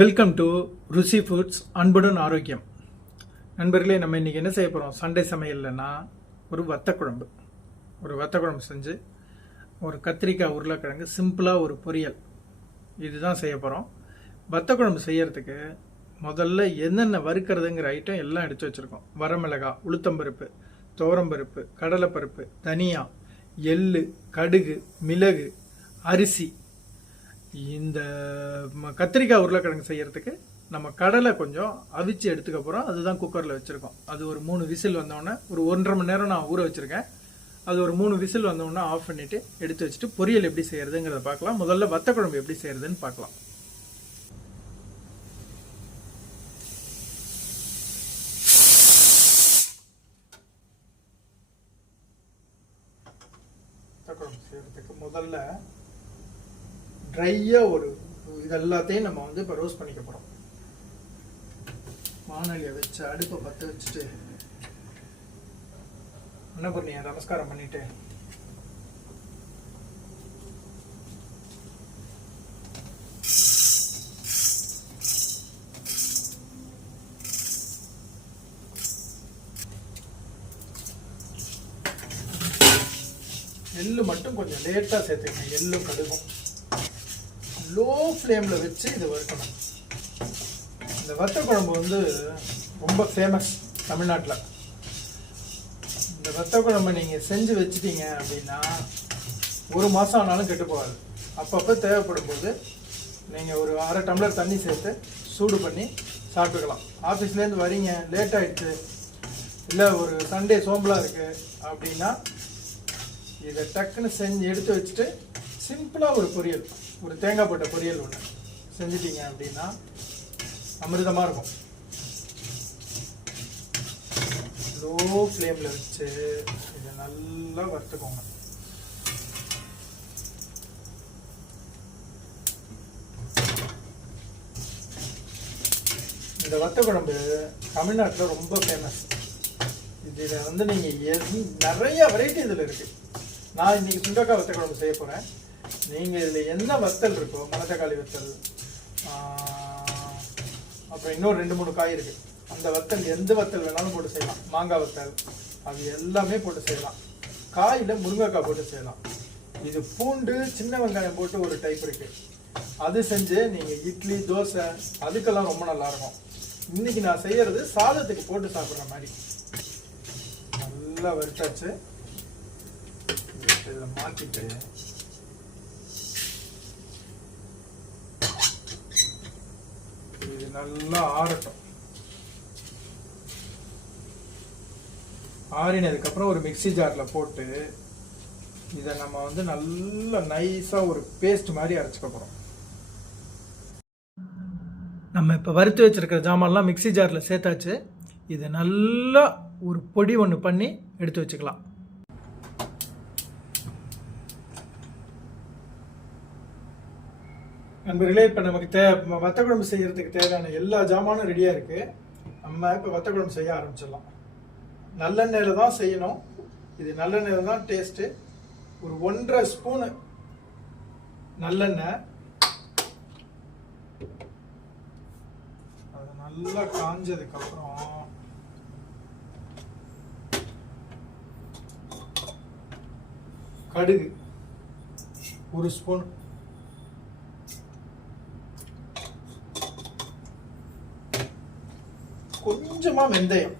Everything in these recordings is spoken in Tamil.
வெல்கம் டு ருசி ஃபுட்ஸ் அன்புடன் ஆரோக்கியம். நண்பர்களே நம்ம இன்றைக்கி என்ன செய்ய போகிறோம் சண்டே சமையல்லன்னா ஒரு வத்த குழம்பு. ஒரு வத்த குழம்பு செஞ்சு ஒரு கத்திரிக்காய் உருளைக்கிழங்கு சிம்பிளாக ஒரு பொரியல். இதுதான் செய்ய போகிறோம் வத்த குழம்பு செய்யறதுக்கு முதல்ல என்னென்ன வறுக்கிறதுங்கிற ஐட்டம் எல்லாம் எடுத்து வச்சுருக்கோம். வரமிளகாய் உளுத்தம்பருப்பு துவரம்பருப்பு கடலைப்பருப்பு தனியா எள்ளு கடுகு மிளகு அரிசி இந்த ம- கத்திரிக்காய் உருளைக்கிழங்கு செய்யறதுக்கு நம்ம கடலை கொஞ்சம் அவிச்சு எடுத்துக்க போகிறோம் அதுதான் குக்கரில் வச்சுருக்கோம். அது ஒரு மூணு விசில் வந்தோடனே ஒரு ஒன்றரை மணி நேரம் நான் ஊற வச்சுருக்கேன். அது ஒரு மூணு விசில் வந்தோடனே ஆஃப் பண்ணிவிட்டு எடுத்து வச்சுட்டு பொரியல் எப்படி செய்யறதுங்கிறத பார்க்கலாம். முதல்ல வத்த குழம்பு எப்படி செய்யறதுன்னு பார்க்கலாம். வத்த குழம்பு முதல்ல ட்ரையாக ஒரு இது எல்லாத்தையும் நம்ம வந்து இப்போ ரோஸ்ட் பண்ணிக்க போகிறோம் வானொலியை வச்சு அடுப்பை பற்ற வச்சுட்டு என்ன பண்ணியா நமஸ்காரம் பண்ணிட்டு. எள்ளு மட்டும் கொஞ்சம் லேட்டாக சேர்த்துக்கணும் எள்ளும் கடுகும். லோ ஃப்ளேமில் வச்சு இதை வறுக்கணும். இந்த வத்த குழம்பு வந்து ரொம்ப ஃபேமஸ் தமிழ்நாட்டில். இந்த வத்த குழம்பு நீங்கள் செஞ்சு வச்சிட்டீங்க அப்படின்னா ஒரு மாதம் ஆனாலும் கெட்டு போகாது. அப்பப்போ தேவைப்படும் போது நீங்கள் ஒரு அரை டம்ளர் தண்ணி சேர்த்து சூடு பண்ணி சாப்பிட்டுக்கலாம். ஆஃபீஸ்லேருந்து வரீங்க லேட் ஆகிடுச்சு இல்லை ஒரு சண்டே சோம்பலாக இருக்குது அப்படின்னா இதை டக்குன்னு செஞ்சு எடுத்து வச்சுட்டு சிம்பிளாக ஒரு பொரியல். ஒரு தேங்காய் போட்ட பொரியல் ஒன்று செஞ்சிட்டீங்க அப்படின்னா அமிர்தமாக இருக்கும். லோ ஃப்ளேமில் வச்சு இதை நல்லா வறுத்துக்கோங்க. இந்த வத்த குழம்பு தமிழ்நாட்டில் ரொம்ப ஃபேமஸ் இதில் வந்து நீங்கள் நிறைய வெரைட்டி இதில் இருக்குது நான் இன்றைக்கி சுண்டக்காய் வத்த குழம்பு செய்ய போகிறேன் நீங்கள் இதில் என்ன வத்தல் இருக்கோ மணத்தக்காளி வத்தல் அப்புறம் இன்னொரு ரெண்டு மூணு காய் இருக்குது அந்த வத்தல் எந்த வத்தல் வேணாலும் போட்டு செய்யலாம். மாங்காய் வத்தல் அது எல்லாமே போட்டு செய்யலாம். காயில் முருங்கைக்காய் போட்டு செய்யலாம். இது பூண்டு சின்ன வெங்காயம் போட்டு ஒரு டைப் இருக்குது அது செஞ்சு நீங்கள் இட்லி தோசை அதுக்கெல்லாம் ரொம்ப நல்லா இருக்கும் இன்னைக்கு நான் செய்யறது சாதத்துக்கு போட்டு சாப்பிட்ற மாதிரி. நல்லா வறுத்தாச்சு. இதில் மாற்றிட்டு இது நல்லா ஆறட்டும். ஆறினதுக்கப்புறம் ஒரு மிக்ஸி ஜாரில் போட்டு இதை நம்ம வந்து நல்லா நைஸாக ஒரு பேஸ்ட் மாதிரி அரைச்சிக்க போகிறோம் நம்ம இப்போ வறுத்து வச்சிருக்கிற ஜாமான்லாம் மிக்ஸி ஜாரில் சேர்த்தாச்சு. இதை நல்லா ஒரு பொடி ஒன்று பண்ணி எடுத்து வச்சுக்கலாம். நண்பர்களே இப்போ நமக்கு தே வத்த குழம்பு செய்கிறதுக்கு தேவையான எல்லா ஜாமானும் ரெடியாக இருக்குது நம்ம இப்போ வத்த குழம்பு செய்ய ஆரம்பிச்சிடலாம். நல்லெண்ணெயில் தான் செய்யணும். இது நல்லெண்ணெயில் தான் டேஸ்ட்டு ஒரு ஒன்றரை ஸ்பூனு நல்லெண்ணெய். அது நல்லா காஞ்சதுக்கப்புறம் கடுகு. ஒரு ஸ்பூன் கொஞ்சமா வெந்தயம்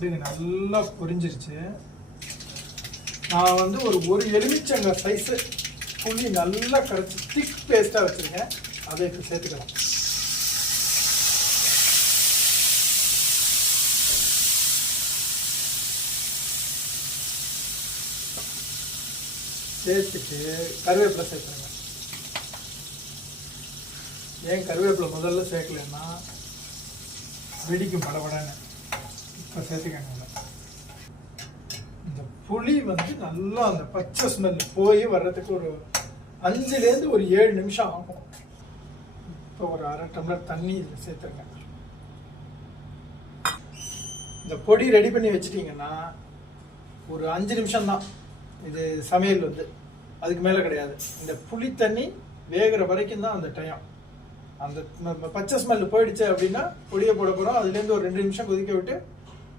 கடுகு நல்லா பொரிஞ்சிருச்சு. நான் வந்து ஒரு ஒரு எலுமிச்சங்க சைஸு புளி நல்லா கரைச்சி திக் பேஸ்ட்டாக வச்சுருக்கேன். அதை இப்போ சேர்த்துக்கலாம். சேர்த்துட்டு கருவேப்பிலை சேர்த்துருங்க ஏன் கருவேப்பிலை முதல்ல சேர்க்கலன்னா வெடிக்கும் படபடன்னு இப்போ சேர்த்துக்கங்க இந்த புளி வந்து நல்லா அந்த பச்சை ஸ்மெல் போய் வர்றதுக்கு ஒரு அஞ்சுலேருந்து ஒரு ஏழு நிமிஷம் ஆகும். இப்போ ஒரு அரை டம்ளர் தண்ணி இதில் சேர்த்துருங்க. இந்த பொடி ரெடி பண்ணி வச்சிட்டிங்கன்னா ஒரு அஞ்சு நிமிஷம்தான். இது சமையல் வந்து. அதுக்கு மேலே கிடையாது. இந்த புளி தண்ணி வேகிற வரைக்கும் தான் அந்த டைம் அந்த பச்சை ஸ்மெல் போயிடுச்சு அப்படின்னா பொடியை போட போகிறோம் அதுலேருந்து ஒரு ரெண்டு நிமிஷம் கொதிக்க விட்டு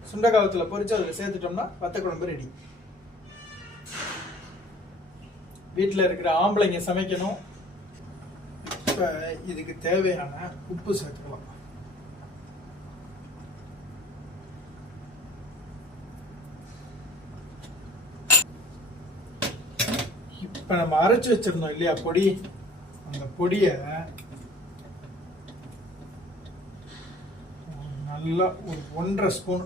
சுண்டக்காவத்தில் பொறிச்சு அதில் சேர்த்துட்டோம்னா வத்த குழம்பு ரெடி வீட்டில் இருக்கிற ஆம்பளைங்க சமைக்கணும். இப்போ இதுக்கு தேவையான உப்பு சேர்த்துக்கலாம். இப்போ நம்ம அரைச்சு வச்சிருந்தோம் இல்லையா பொடி? அந்த பொடியை நல்லா ஒரு ஒன்றரை ஸ்பூன்.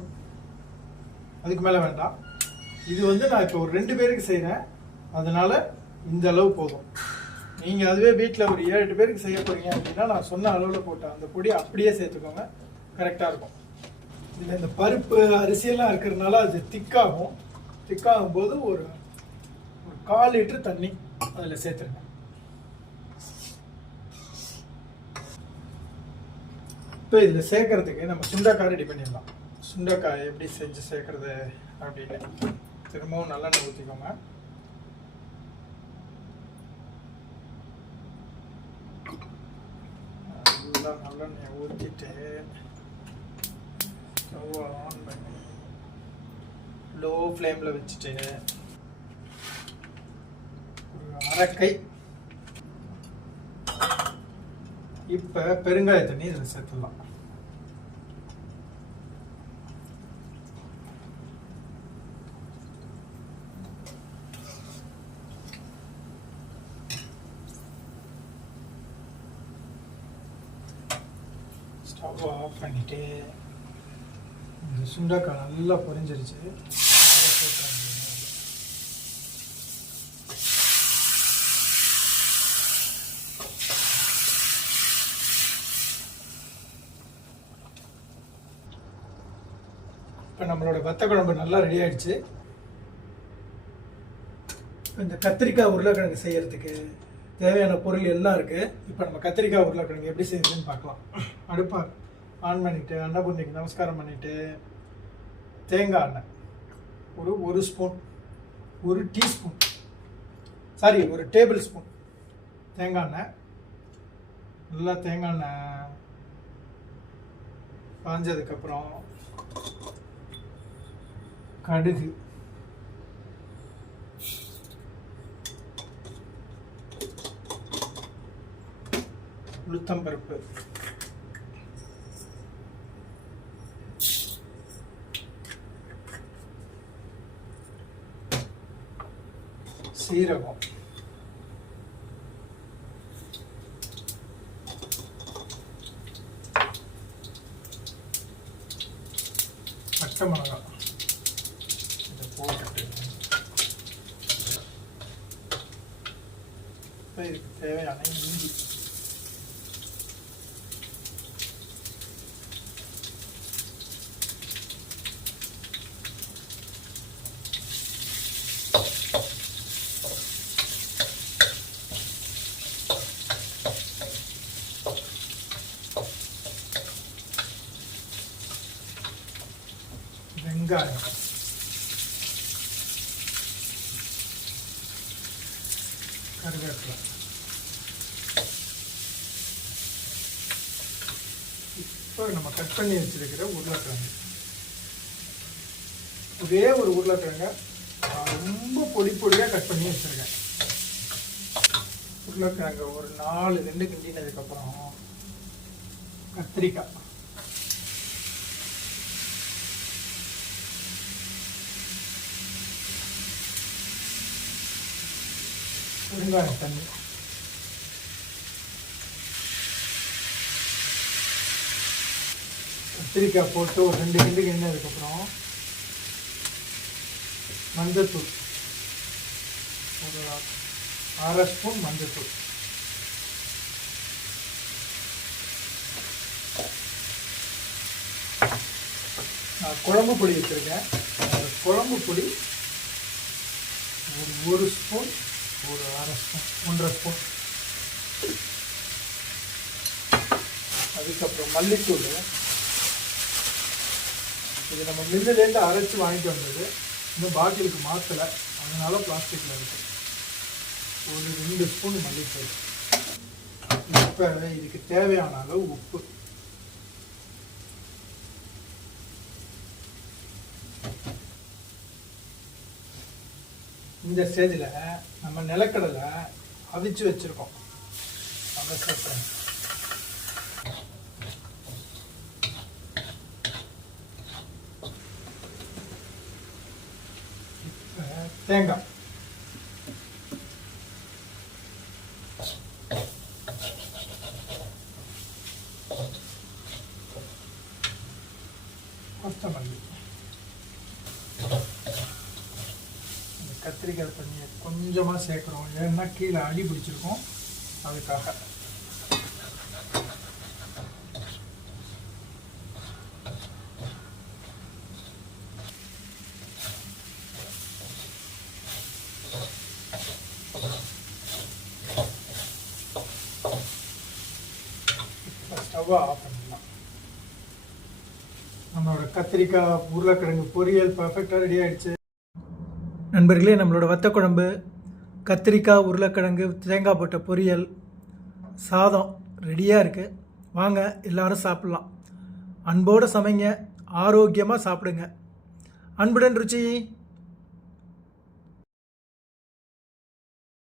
அதுக்கு மேலே வேண்டாம். இது வந்து நான் இப்போ ஒரு ரெண்டு பேருக்கு செய்கிறேன் அதனால இந்த அளவு போதும். நீங்கள் அதுவே வீட்டில் ஒரு ஏழு எட்டு பேருக்கு செய்ய போறீங்க அப்படின்னா நான் சொன்ன அளவில் போட்டேன் அந்த பொடி அப்படியே சேர்த்துக்கோங்க. கரெக்டாக இருக்கும். இதில் இந்த பருப்பு அரிசியெல்லாம் இருக்கிறதுனால அது திக்காகும் திக்காகும் போது ஒரு கால் லிட்டர் தண்ணி அதில் சேர்த்துருங்க. இப்போ இதில் சேர்க்கறதுக்கு நம்ம சுண்டைக்காய் ரெடி பண்ணிடலாம். சுண்டைக்காய் எப்படி செஞ்சு சேர்க்கறது அப்படின்னு திரும்பவும் நல்லெண்ணெய் ஊற்றிக்கோங்க நல்லா நல்லெண்ணெயை ஊற்றிட்டு ஸ்டவ் ஆன் பண்ணி லோ ஃப்ளேமில் வச்சுட்டு அரைக்கை. இப்போ பெருங்காய தண்ணி இதில் சேர்த்துடலாம். ஸ்டவ் ஆஃப் பண்ணிட்டு இந்த சுண்டக்காய் நல்லா பொரிஞ்சிருச்சு அதை சேர்த்துறேன் இதுல. இப்போ நம்மளோட வத்த குழம்பு நல்லா ரெடி ஆயிடுச்சு. இந்த கத்திரிக்காய் உருளைக்கிழங்கு செய்யறதுக்கு தேவையான பொருள் எல்லாம் இருக்கு. இப்போ நம்ம கத்திரிக்காய் உருளைக்கிழங்கு எப்படி செய்யுதுன்னு பார்க்கலாம். அடுப்பா ஆன் பண்ணிட்டு அன்னபூர்ணிக்கு நமஸ்காரம் பண்ணிட்டு தேங்காய் எண்ணெய். ஒரு ஒரு ஸ்பூன் ஒரு டீஸ்பூன் சாரி ஒரு டேபிள் ஸ்பூன் தேங்காய் எண்ணெய். நல்லா தேங்காய் எண்ணெய் பாஞ்சதுக்கப்புறம் கடுகு. உளுத்தம்பருப்பு. சீரகம் பச்சை மிளகாய் இதை போட்டுட்டு இப்போ இதுக்கு தேவையான இஞ்சி வெங்காயம் கருவேப்பிலை இப்போ நம்ம கட் பண்ணி வச்சிருக்கிற உருளைக்கிழங்கு. ஒரே ஒரு உருளைக்கிழங்க நான் ரொம்ப பொடி பொடியாக கட் பண்ணி வச்சிருக்கேன். உருளைக்கிழங்கு ஒரு நாலு ரெண்டு கிண்டினதுக்கப்புறம் கத்திரிக்காய். பெருங்காயம் தண்ணி கத்திரிக்காய் போட்டு ஒரு ரெண்டு கிண்டு கிண்டதுக்கப்புறம் மஞ்சத்தூள். ஒரு அரை ஸ்பூன் மஞ்சத்தூள். நான் குழம்பு பொடி வச்சுருக்கேன். அந்த குழம்பு பொடி ஒரு ஒரு ஸ்பூன் ஒரு அரை ஸ்பூன் ஒன்றரை ஸ்பூன். அதுக்கப்புறம் மல்லித்தூள். இது நம்ம மில்லுலேருந்து அரைச்சி வாங்கிட்டு வந்தது. இன்னும் பாட்டிலுக்கு மாற்றலை அதனால பிளாஸ்டிக்கில் இருக்கு. ஒரு ரெண்டு ஸ்பூன் மல்லித்தூள். இப்போ இதுக்கு தேவையான அளவு உப்பு. இந்த ஸ்டேஜில் நம்ம நிலக்கடலை அவிச்சு வச்சுருக்கோம். அதை சேர்த்துறேன் தேங்காய் கொத்தமல்லி இந்த கத்திரிக்காய் தண்ணியை கொஞ்சமாக சேர்க்குறோம். ஏன்னா கீழே அடி பிடிச்சிருக்கோம். அதுக்காக. ஸ்டவ்வை ஆஃப் பண்ணிடலாம். நம்மளோட கத்திரிக்காய் உருளைக்கிழங்கு பொரியல் பர்ஃபெக்டாக ரெடி ஆயிடுச்சு. நண்பர்களே நம்மளோட வத்த குழம்பு கத்திரிக்காய் உருளைக்கிழங்கு தேங்காய் போட்ட பொரியல் சாதம் ரெடியாக இருக்குது வாங்க எல்லாரும் சாப்பிட்லாம். அன்போடு சமைங்க ஆரோக்கியமாக சாப்பிடுங்க. அன்புடன் ருச்சி.